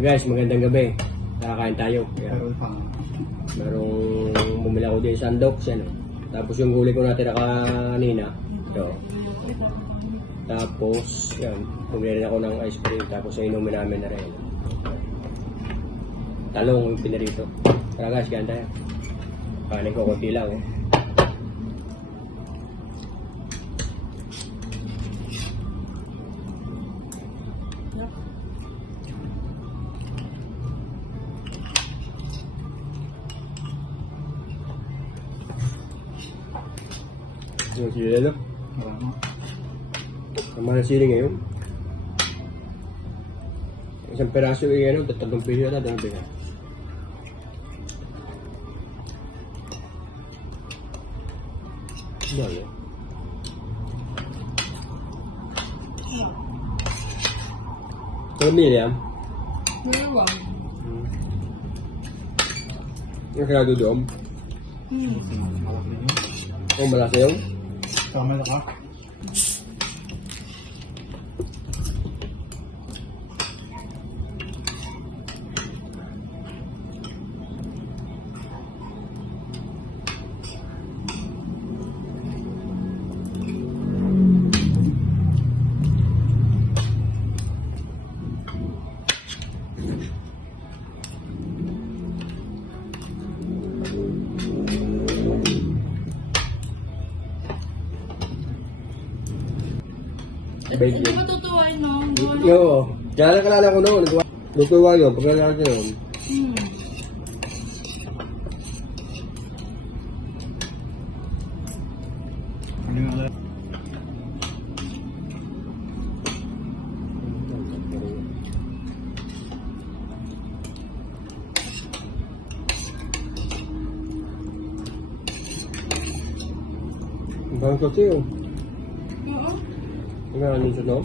Guys, magandang gabi. Kakain tayo. Yan. Meron pang Merong bumili ako din sandok. Yan. Tapos yung gulay ko natin kanina. Ito. Tapos, yan. Bumili rin ako ng ice cream. Tapos inumin namin na rin. Talong yung pinarito. Tara guys, kain tayo. Kanin ko konti lang eh. Yung sili no? marami. Ang mahal sili ngayon. Isang peraso yung ano, 3 piso yata, 3 piso. Dahil. Pero Miriam, Dalawa. yung kaya doon, Malaki yun. oh malasa yung. Tama na ka? Baby. Hindi ba tutuwain no? Yo, kaya nakalala ko noon, lutuwa yun, pagkalala ko yun. Ano yung alam? Ang bang kasi yun. Oo. Ang nga nito no?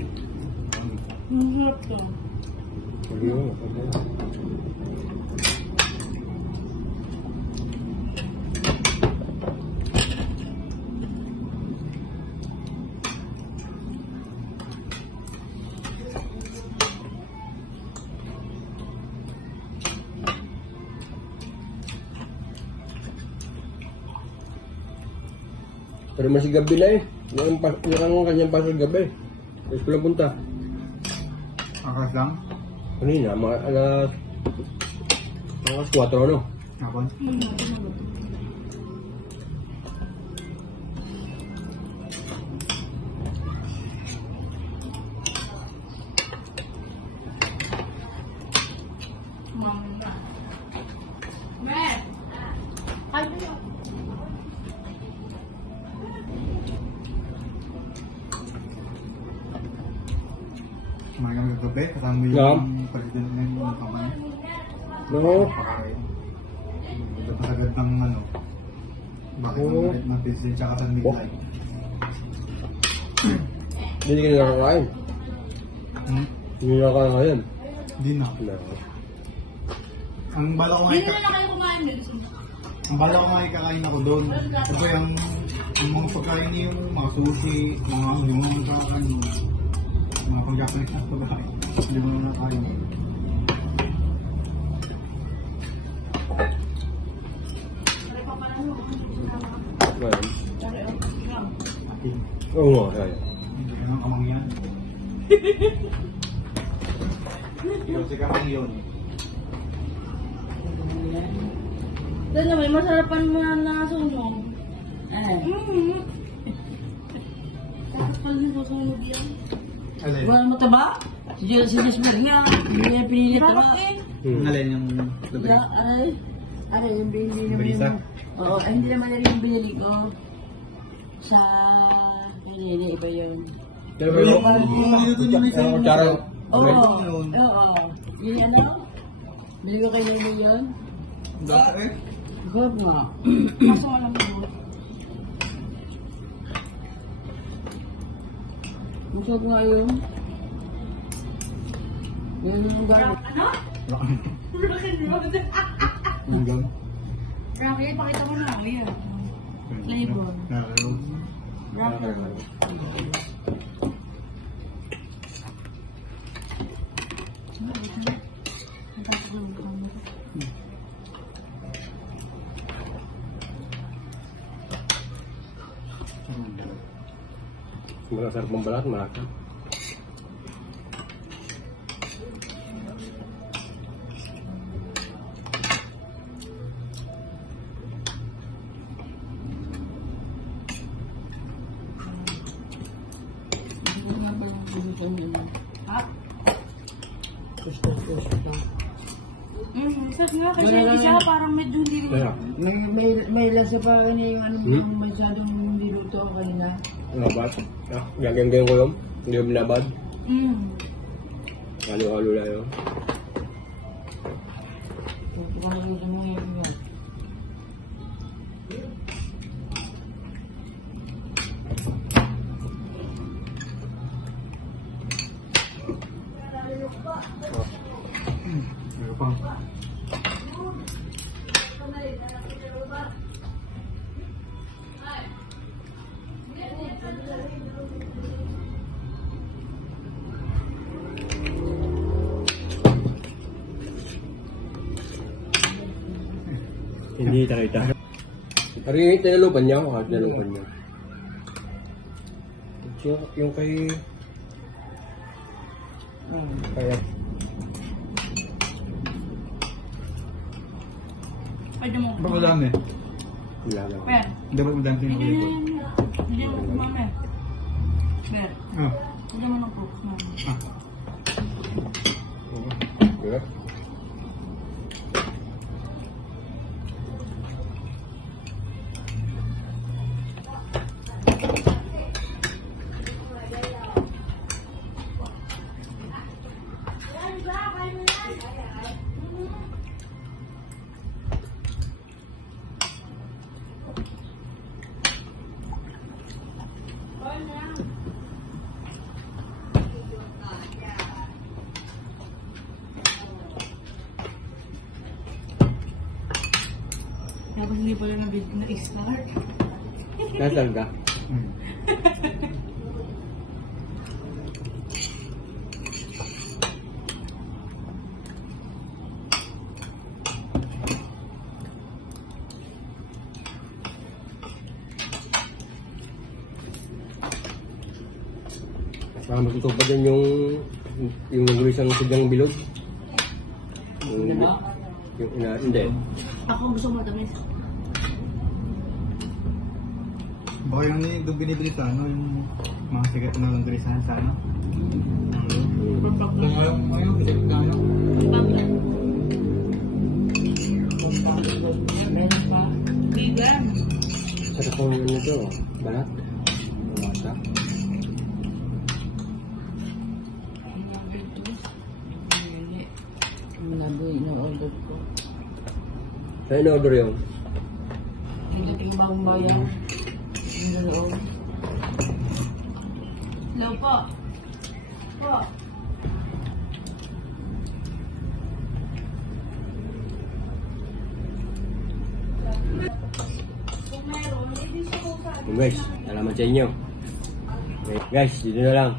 Ang sarap to. Sabi yun, sabi yun. Pero masih gabi na eh. Yung kanyang pasok gabi. Tapos ko lang punta. Akas lang? Kanina, mga alas 4 ano? Akon? Mama. Mer! Ay, Kumain kami kagabi, kasama yung Yeah. president ng company. No? Pakain. Ito pasagad ng ano. Bakit Oo. ang galit ng pinsil tsaka sa midnight? Hindi ka nakakain. Hindi nakakain ngayon. Hindi na. No. Ang bala ko nga hindi na lang kayo kumain dito. ang bala ko nga ikakain ako doon. Ito yung mga pagkain niyo, mga sushi, yung mga kakain mga pang-Japanese na pagkain. Hindi mo na nakain. Ngayon. Oo nga, kaya. Hindi ka nang kamangyan. Yung si kamang yun. Ito naman, masarapan mo na nasunog. Tapos pala yung susunog yan. Alin? Wala mo taba? Si Jasper nga, hindi niya pinilit taba. Alin yung gabi? Ay, yung binili naman Brisa? yung... Oo, ay, hindi naman yung binili ko. Sa... Hindi, iba yun. Pero Yung minuto niyo may yung kutsara. Oo, yun. oo. Yung ano? Bili ko kay Nene yun. Dati? Good nga. Kaso alam mo. Masog nga yun. Yung gano'n. Ano? Hanggang? Rocky, pakita mo na. Ayan. Flavor. Rocker. Masarap ang balat, malaki. Hindi nga ba yung pulutan yun? Ha? Gusto. Sas nga kasi Wala lang isa yun. parang medyo hindi Kaya, May lasa pa rin yung ano Hmm? yung masyadong niluto ko kanina. nabad. Gagawin ko yun. Hindi yung nabad. Halo-halo lang yun. Kung nakita mo ngayon yun. Ano pang? Hindi kita. Pero yung tinalupan niya, kahit tinalupan niya. Yung kay... Kaya... Pwede mo. Baka dami. Wala lang. Per. Hindi ba madami Hindi tinuli ko? Hindi mo kumame. Per. Ah. Hindi mo ng focus mo. Ah. Kaya... Tapos hindi pala na-start. Nasaan ka? Hmm. Baka matutok pa din yung nagluwisang sigang bilog. Yung hindi. Ako gusto mo tamis. Baka yung doon binibili sa ano, yung mga sigat na landrisahan sa ano. Kung ayaw, sigat na ano. Meron pa. Vegan. Sarap ko ano to, balat. Mawasa. Ang nabi na-order ko. Saan in-order yun? Yung dating bagong bayan. Yung loob. Hello po. Po. Guys, salamat sa inyo. Okay, guys, dito na lang.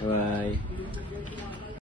Bye-bye.